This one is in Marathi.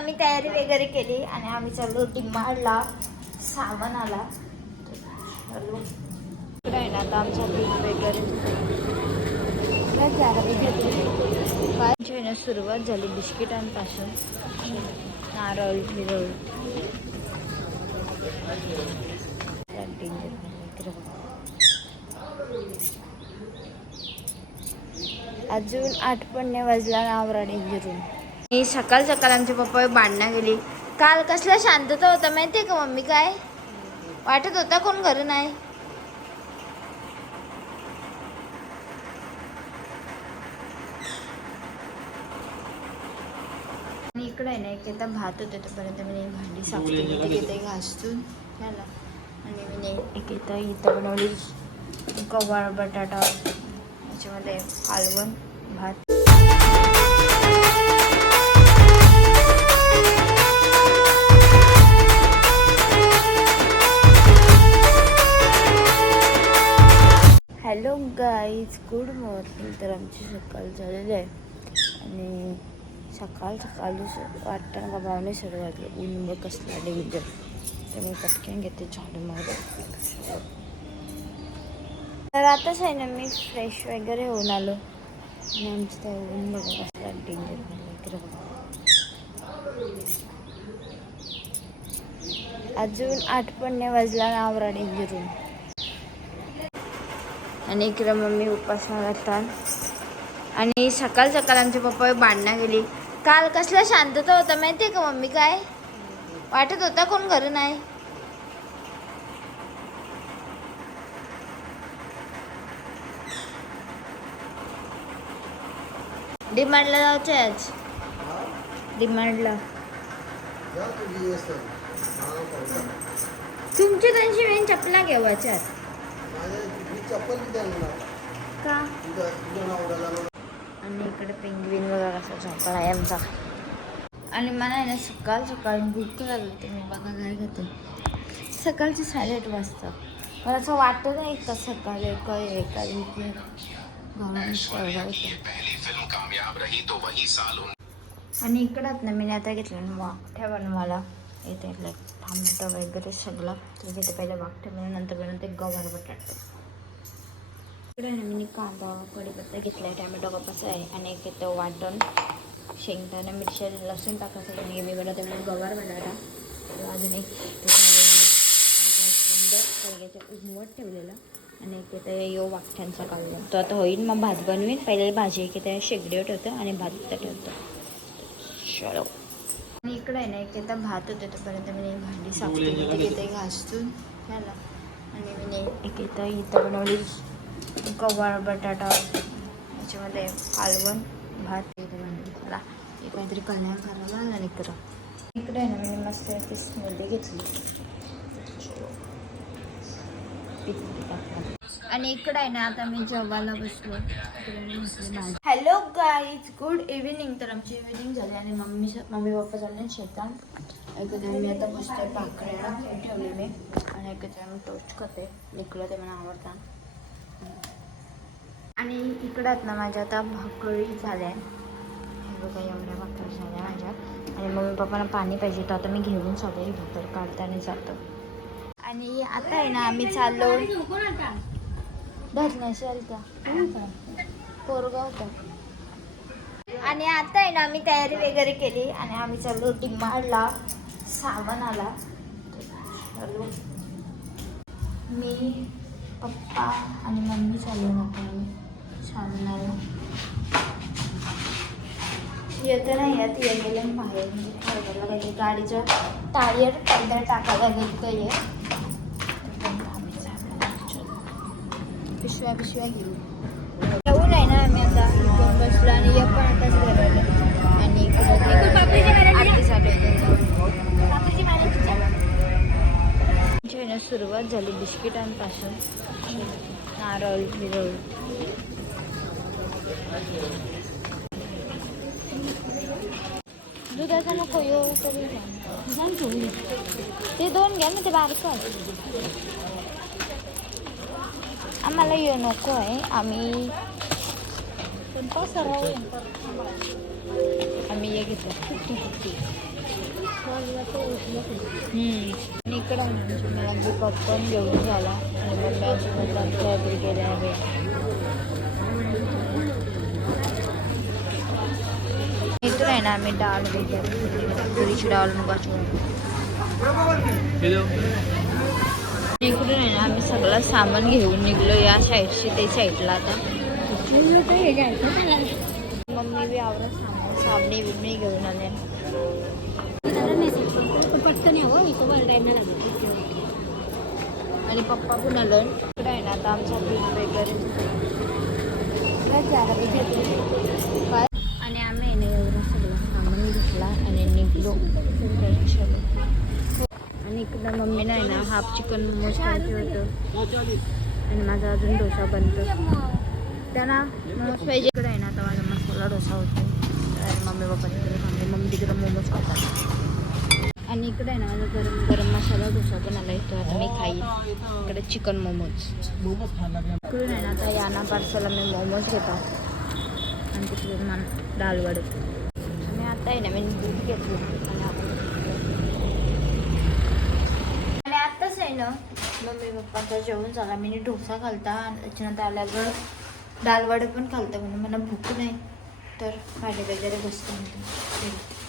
आम्ही तयारी वगैरे केली आणि आम्ही चाललो डिमांडला सामान आला आहे ना आता आमचा बिल वगैरे. सुरुवात झाली बिस्किटांपासून. नारळ हिरळ अजून आठ पण नाही वाजला ना गिरून मी सकाळ सकाळ आमच्या पप्पा भांडणं गेली काल कसला शांतता होता माहितीये का मम्मी काय? वाटत होता कोण घरी नाही आणि इकडे आहे ना एक एकदा भात होते तोपर्यंत मी भांडी साफ केली ते घेते घासून झाला आणि मी नाही एक एकदा इथं बनवली. गवार बटाटा याच्यामध्ये कालवण भात. गाईज गुड मॉर्निंग तर आमची सकाळ झालेली आहे. आणि सकाळ सकाळ वाटताना का पावणे सर्व ऊन बघ कसला डेंजर तर मी पटकन घेते झाडू मारून. तर आताच आहे ना मी फ्रेश वगैरे होऊन आलो. आणि आमचं त्या ऊन बघा कसला डेंजर झालं इकडे बघा अजून आठ पण नाही वाजला नावरा डेंजरून आणि इकडं मम्मी उपासना लागतात आणि सकाळ सकाळ आमचे पप्पा बांधणं गेली काल कसला शांतता होता माहिती आहे का मम्मी काय? वाटत होता कोण घरी नाही. डिमांडला जायचं आज. डिमांडला. तुमची त्यांची मेन चपला का? आणि इकडे पेंग्विन वगैरे कसा झोपला आहे आमचा. आणि मला आहे ना सकाळ सकाळी भूक लागली होती. मी बघा काय घेते सकाळची साडेआठ वाजता. मला असं वाटत नाही का सकाळी काय आहे कारण की घरात शेवगा होत्या. आणि इकडं ना मी आता घेतलं वाकठ्या बनवायला येते लाईक टोमॅटो वगैरे सगळं. तर घेते पहिले वाकठ्या बनवून नंतर बनवते गवार बटाटा. इकडे ना मी कांदा कढीपत्ता घेतला आहे टॅमॅटो कपाचा आहे आणि एक येतं वाटण शेंगदाणा मिरच्या लसूण टाकायचं आणि मी बनवते म्हणजे गवार तर अजून एक उजमट ठेवलेला आणि एक येतं यो वाकठ्यांचा काढला तो आता होईल मग भात बनवीन. पहिले भाजी एक येतं शेगडीवर ठेवतं आणि भात इथं ठेवतं. चलो आणि इकडे आहे ना एक येतं भात होते तोपर्यंत मी भांडी साफ केली ते घेते घासून झाला आणि मी एक येतं इथं बनवली गवार बटाटा याच्यामध्ये कालवण भात मला हे काहीतरी कल्याण करायला आणि करा. इकडे आहे ना मी मस्त ती स्मूदी घेतली. आणि इकडे आहे ना आता मी जेवायला बसलो. हॅलो गाईज गुड इव्हिनिंग तर आमची इव्हिनिंग झाली आणि मम्मी मम्मी पप्पा झाले शेतात. एकदा मी आता बसते भाकऱ्या ठेवले मी आणि एकदा मी टोस्ट करते. निकलं ते मला आवडतात आणि इकडं ना माझ्या आता भाकरी झाल्या. हे बघा एवढ्या भाकरी झाल्या माझ्या. आणि मम्मी पप्पांना पाणी पाहिजे तर आता मी घेऊन सगळी भाकर काढताना जातो. आणि आता आहे ना आम्ही चाललो धरण्याशी आलता कोरगाव होता. आणि आता आहे ना आम्ही तयारी वगैरे केली. आणि आम्ही चाललो डिमांडला सामान आला चालू मी पप्पा आणि मम्मी चाललो ना सामनाला येतं नाही येत ये गेलं बाहेर. म्हणजे ठरवायला पाहिजे गाडीच्या टायर पडद्या टाकायला गेलं आहे पिशव्या पिशव्या घेऊ येऊन आहे ना आम्ही आता. बसलो आणि एक पण आताच घडवलं आणि आरती चालू आहे. सुरुवात झाली बिस्किटांपासून. नारळ बिरळ दुधाचा नको यो तरी. ते. दोन घ्या ना ते बारकं आम्हाला यो नको आहे आम्ही आम्ही हे घेतो. फिफ्टी फिफ्टी इकडे आहे ना आमची मुलांची पॉपकॉर्न घेऊन झाला. आणि मम्मी आमची मुलांची काहीतरी केले आहे ना आम्ही डाळ वगैरे तुरीची डाळ मुगाची इकडून आहे ना आम्ही सगळं सामान घेऊन निघलो या साईडशी ते साईडला आता मम्मी बी आवडत सामान साबणे बिबणे घेऊन आले पटकन आणि पप्पा पण आलं इकडे आहे ना आता आमचा पीठ वगैरे काय? आणि निघलो. आणि इकडं मम्मीनं आहे ना हाफ चिकन मोमोज खायचं होतं. आणि माझा अजून डोसा बनतो त्यांना मोमोज पाहिजे. इकडे आहे ना आता माझा मसाला डोसा होतो. आणि मम्मी पप्पा तिकडे थांबले मम्मी तिकडे मोमोज खातात आणि इकडे आहे ना माझा गरम गरम मसाला डोसा पण आला येतो आता मी खाईल. इकडे चिकन मोमोज. इकडून आहे ना आता याना पार्सल मी मोमोज घेतात आणि तिकडून मला डाल वाढवतो आता आहे ना मी दूध घेतलं. आणि आपण आणि आत्ताच आहे ना मम्मी पप्पाचा जेवण झाला. मी डोसा घालता आणि त्याच्यानंतर आल्यावर डाल पण खालता म्हणून मला भूक नाही. तर भांडे वगैरे बसते म्हणते